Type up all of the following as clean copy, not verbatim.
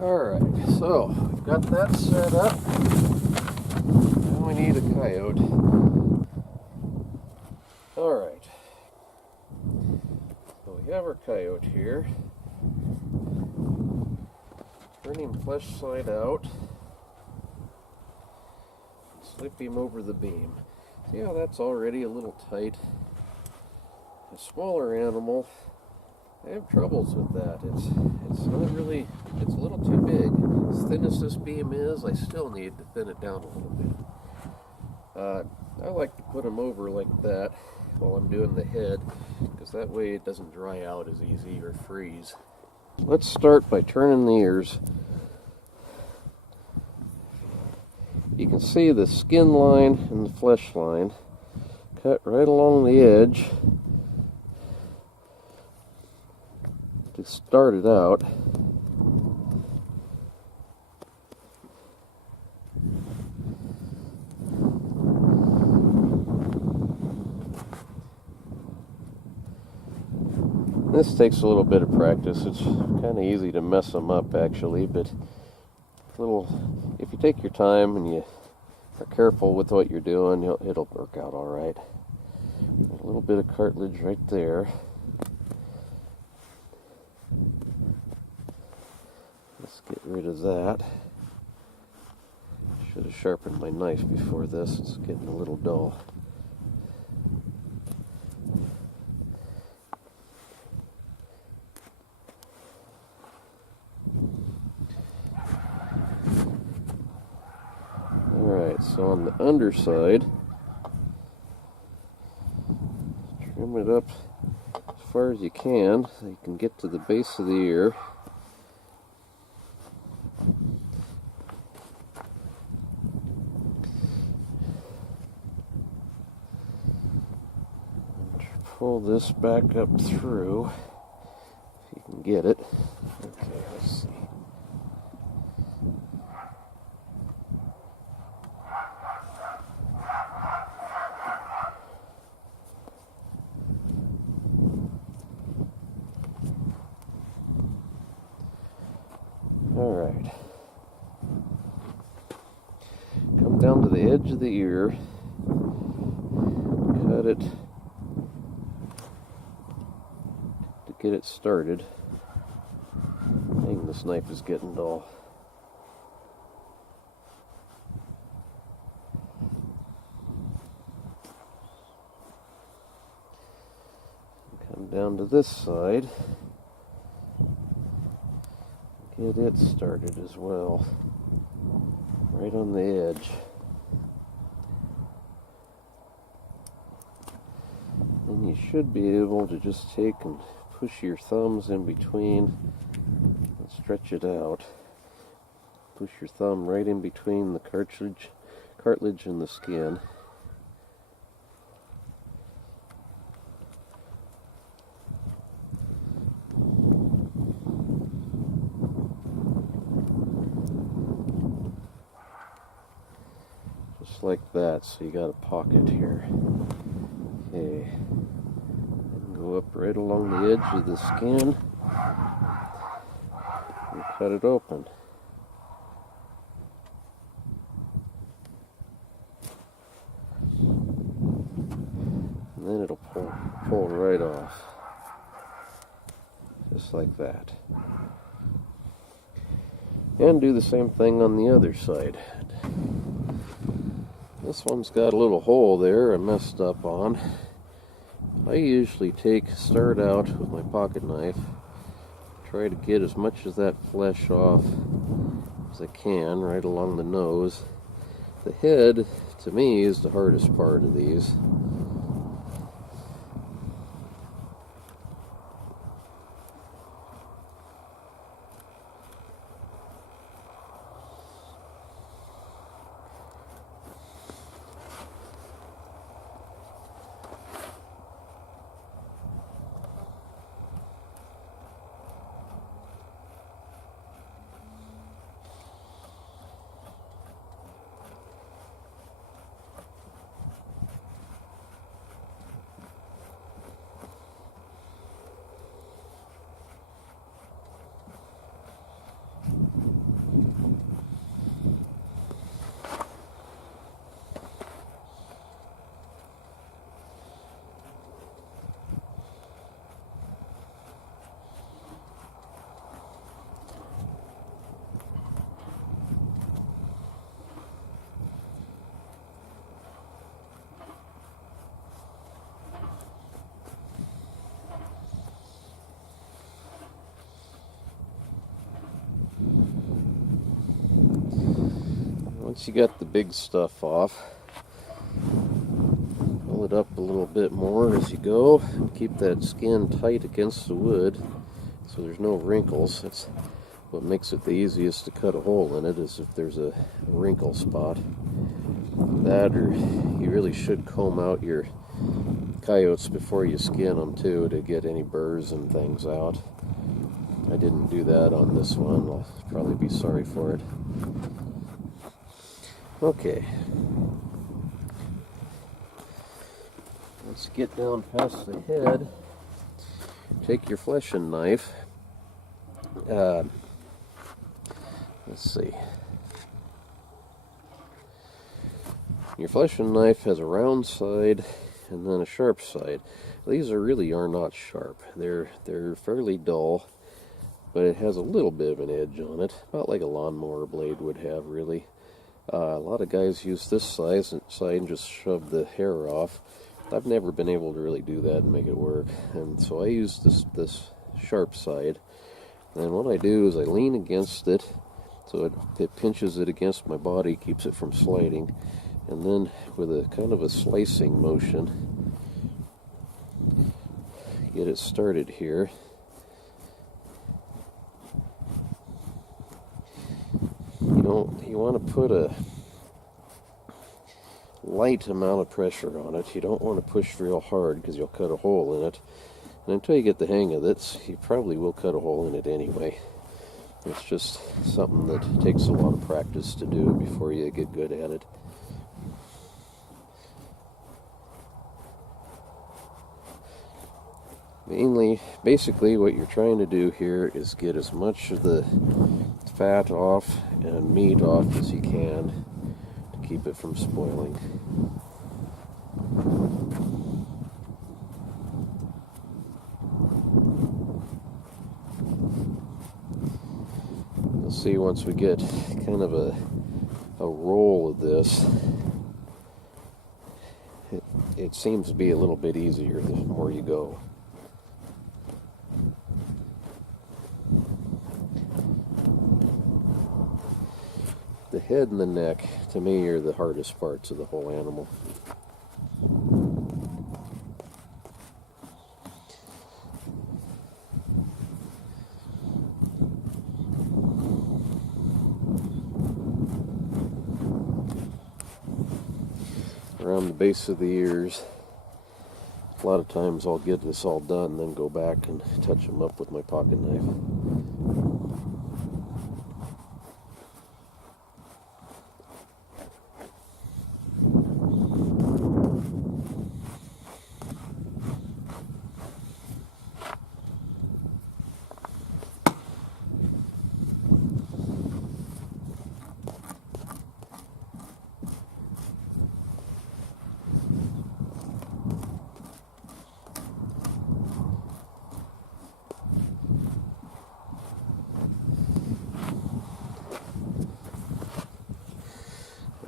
Alright, so we've got that set up. Now we need a coyote. Alright. So we have our coyote here. Turn him flesh side out. Slip him over the beam. See how that's already a little tight? A smaller animal, I have troubles with that. It's not really, it's a little too big. As thin as this beam is, I still need to thin it down a little bit. I like to put them over like that while I'm doing the head, because that way it doesn't dry out as easy or freeze. Let's start by turning the ears. You can see the skin line and the flesh line cut right along the edge to start it out. This takes a little bit of practice. It's kind of easy to mess them up actually, but if you take your time and you are careful with what you're doing, it'll work out all right. A little bit of cartilage right there. Let's get rid of that. Should have sharpened my knife before this. It's getting a little dull. Alright, so on the underside, trim it up as far as you can so you can get to the base of the ear. Pull this back up through, if you can get it. Okay, let's see. Alright. Come down to the edge of the ear, cut it to get it started. Dang, this knife is getting dull. Come down to this side. Get it started as well, right on the edge. Then you should be able to just take and push your thumbs in between and stretch it out. Push your thumb right in between the cartilage and the skin. Just like that, so you got a pocket here. Okay, and go up right along the edge of the skin and cut it open. And then it'll pull right off, just like that. And do the same thing on the other side. This one's got a little hole there I messed up on. I usually start out with my pocket knife, try to get as much of that flesh off as I can right along the nose. The head, to me, is the hardest part of these. you got the big stuff off, pull it up a little bit more as you go. Keep that skin tight against the wood so there's no wrinkles. That's what makes it the easiest to cut a hole in it, is if there's a wrinkle spot. That, or you really should comb out your coyotes before you skin them too, to get any burrs and things out. I didn't do that on this one. I'll probably be sorry for it. Okay. Let's get down past the head. Take your fleshing knife. Let's see. Your fleshing knife has a round side and then a sharp side. These really are not sharp. They're fairly dull, but it has a little bit of an edge on it, about like a lawnmower blade would have, really. A lot of guys use this side and just shove the hair off. I've never been able to really do that and make it work, and so I use this sharp side. And what I do is I lean against it, so it pinches it against my body, keeps it from sliding, and then with a kind of a slicing motion, get it started here. You want to put a light amount of pressure on it. You don't want to push real hard because you'll cut a hole in it. And until you get the hang of it, you probably will cut a hole in it anyway. It's just something that takes a lot of practice to do before you get good at it. Basically what you're trying to do here is get as much of the fat off and meat off as you can to keep it from spoiling. You'll see once we get kind of a roll of this, it seems to be a little bit easier the more you go. The head and the neck, to me, are the hardest parts of the whole animal. Around the base of the ears, a lot of times I'll get this all done, then go back and touch them up with my pocket knife.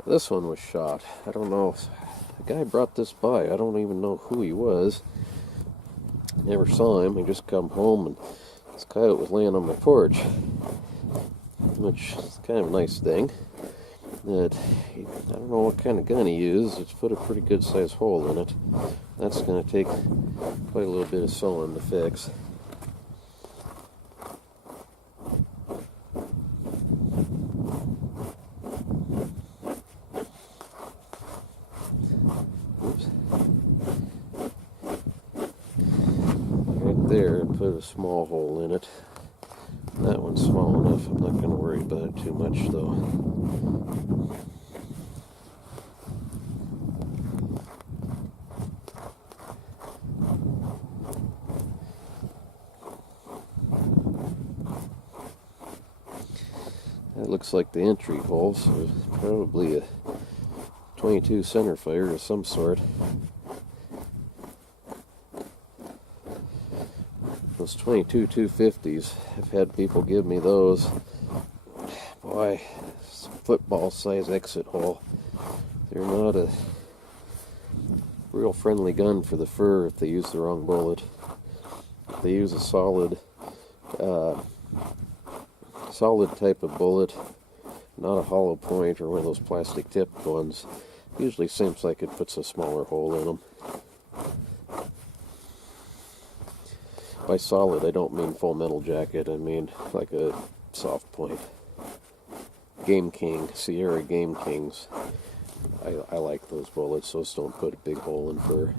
This one was shot. I don't know. The guy brought this by. I don't even know who he was. Never saw him. He just come home and this coyote was laying on my porch, which is kind of a nice thing. That I don't know what kind of gun he used. It's put a pretty good sized hole in it. That's going to take quite a little bit of sewing to fix. There, put a small hole in it. That one's small enough. I'm not going to worry about it too much, though. That looks like the entry hole, so probably a 22 center fire of some sort. Those 22 250s, I've had people give me those. Boy, football size exit hole. They're not a real friendly gun for the fur if they use the wrong bullet. If they use a solid type of bullet, not a hollow point or one of those plastic tipped ones. Usually seems like it puts a smaller hole in them. By solid, I don't mean full metal jacket. I mean like a soft point. Game King, Sierra Game Kings. I like those bullets. Those don't put a big hole in fur.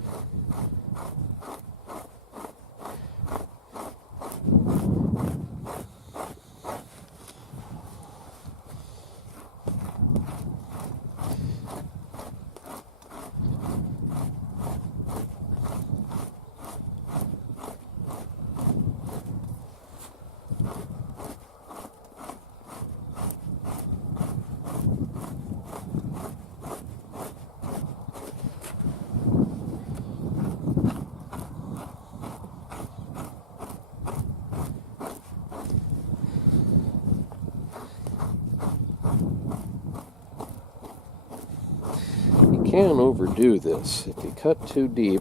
You can overdo this. If you cut too deep,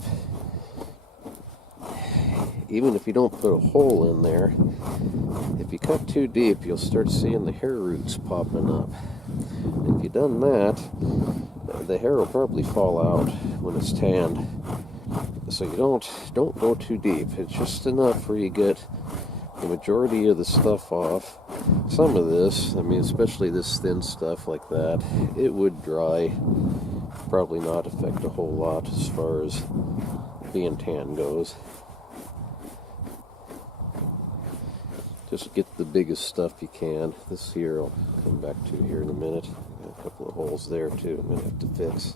even if you don't put a hole in there, if you cut too deep, you'll start seeing the hair roots popping up. If you've done that, the hair will probably fall out when it's tanned. So you don't go too deep. It's just enough where you get the majority of the stuff off. Some of this, I mean, especially this thin stuff like that, it would dry. Probably not affect a whole lot as far as being tan goes. Just get the biggest stuff you can. This here I'll come back to here in a minute. Got a couple of holes there too I'm going to have to fix.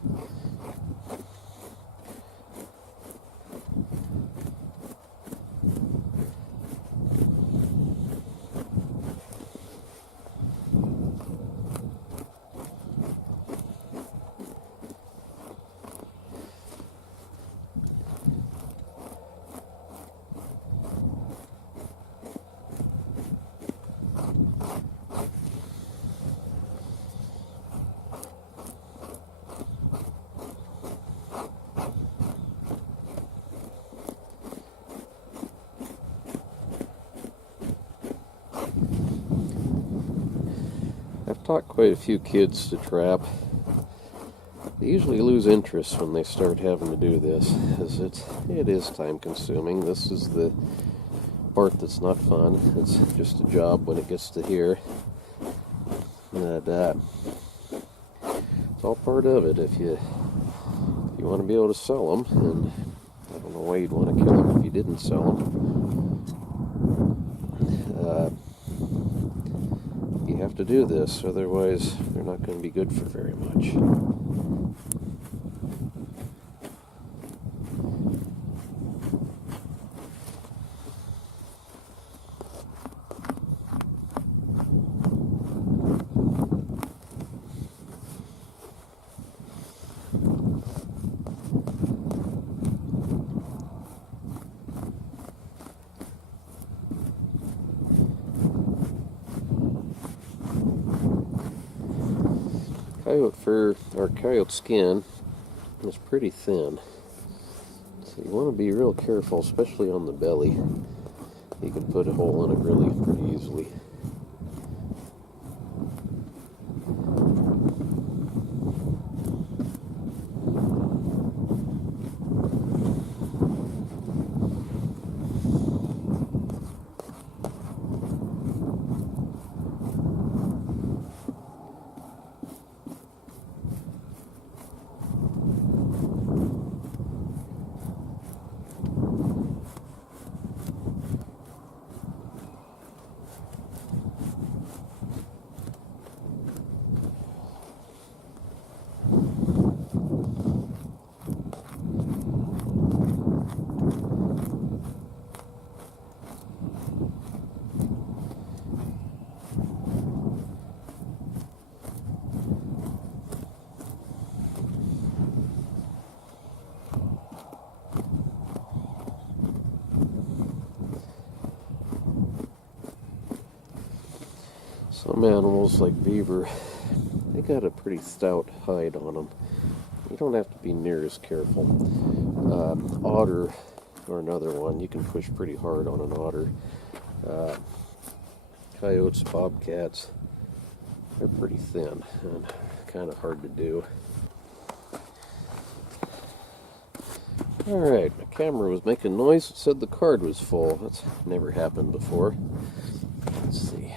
I've taught quite a few kids to trap. They usually lose interest when they start having to do this, as it is time consuming. This is the part that's not fun. It's just a job when it gets to here. And it's all part of it. If you want to be able to sell them, and I don't know why you'd want to kill them if you didn't sell them. You have to do this, otherwise they're not going to be good for very much. Coyote fur, or coyote skin, is pretty thin, so you want to be real careful, especially on the belly. You can put a hole in it really pretty easily. Some animals, like beaver, they got a pretty stout hide on them. You don't have to be near as careful. Otter, or another one, you can push pretty hard on an otter. Coyotes, bobcats, they're pretty thin and kind of hard to do. Alright, my camera was making noise. It said the card was full. That's never happened before. Let's see.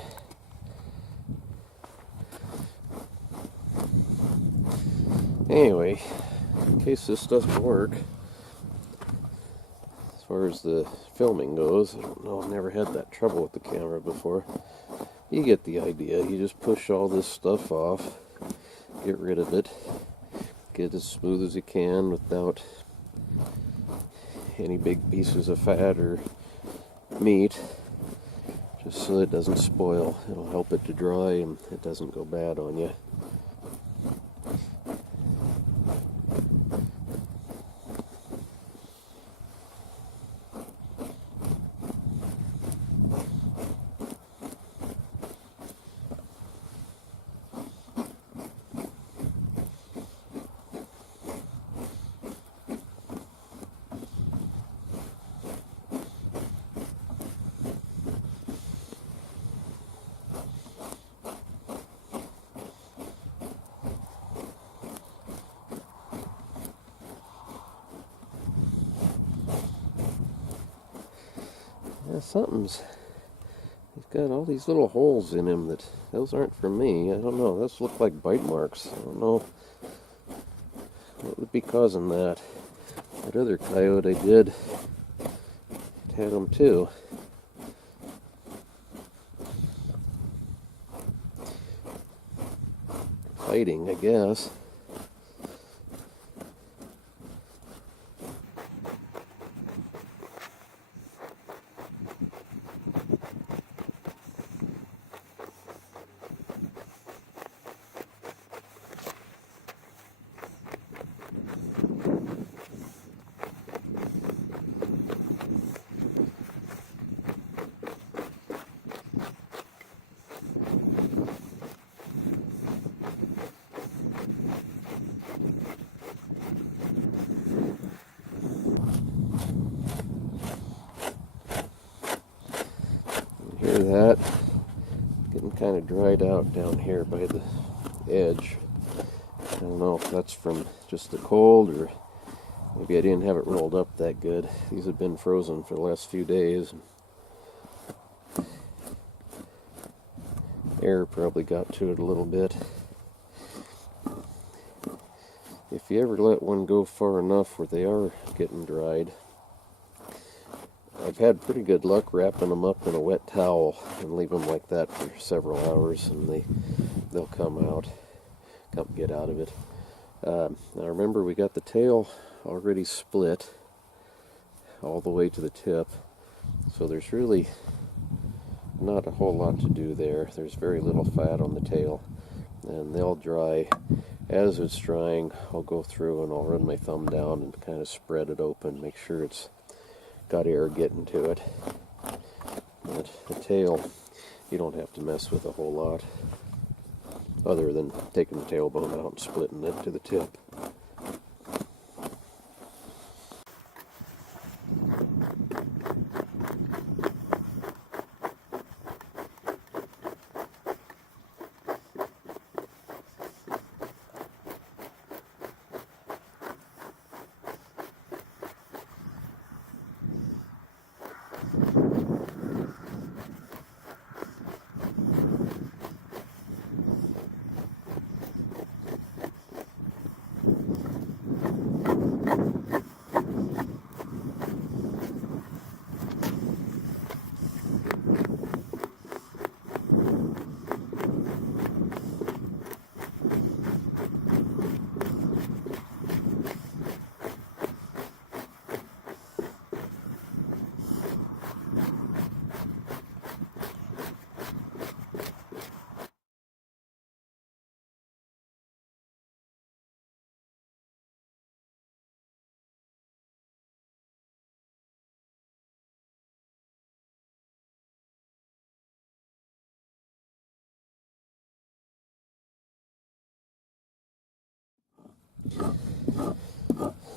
Anyway, in case this doesn't work, as far as the filming goes, I don't know, I've never had that trouble with the camera before. You get the idea. You just push all this stuff off, get rid of it, get as smooth as you can without any big pieces of fat or meat, just so it doesn't spoil. It'll help it to dry and it doesn't go bad on you. Yeah, he's got all these little holes in him those aren't for me. I don't know, those look like bite marks. I don't know what would be causing that. That other coyote it had them too. Fighting, I guess. Hear that? Getting kind of dried out down here by the edge. I don't know if that's from just the cold or maybe I didn't have it rolled up that good. These have been frozen for the last few days. Air probably got to it a little bit. If you ever let one go far enough where they are getting dried, I've had pretty good luck wrapping them up in a wet towel and leave them like that for several hours, and they'll come get out of it. Now remember, we got the tail already split all the way to the tip, so there's really not a whole lot to do there. There's very little fat on the tail, and they'll dry. As it's drying, I'll go through and I'll run my thumb down and kind of spread it open, make sure it's got air getting to it. But the tail, you don't have to mess with a whole lot, other than taking the tailbone out and splitting it to the tip.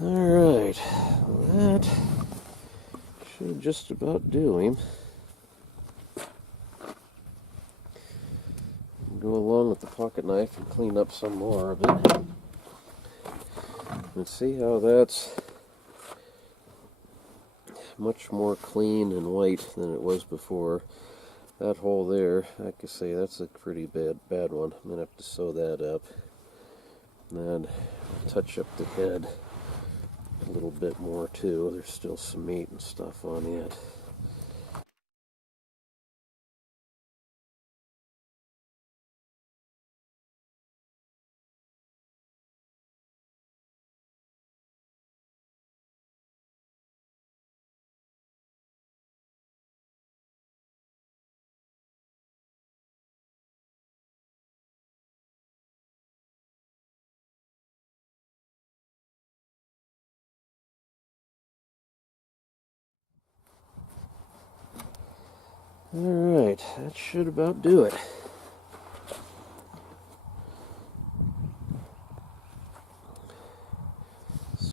Alright, well, that should just about do him. go along with the pocket knife and clean up some more of it. And see how that's much more clean and white than it was before. That hole there, like I say, that's a pretty bad one. I'm going to have to sew that up. And touch up the head a little bit more too. There's still some meat and stuff on it. Alright, that should about do it.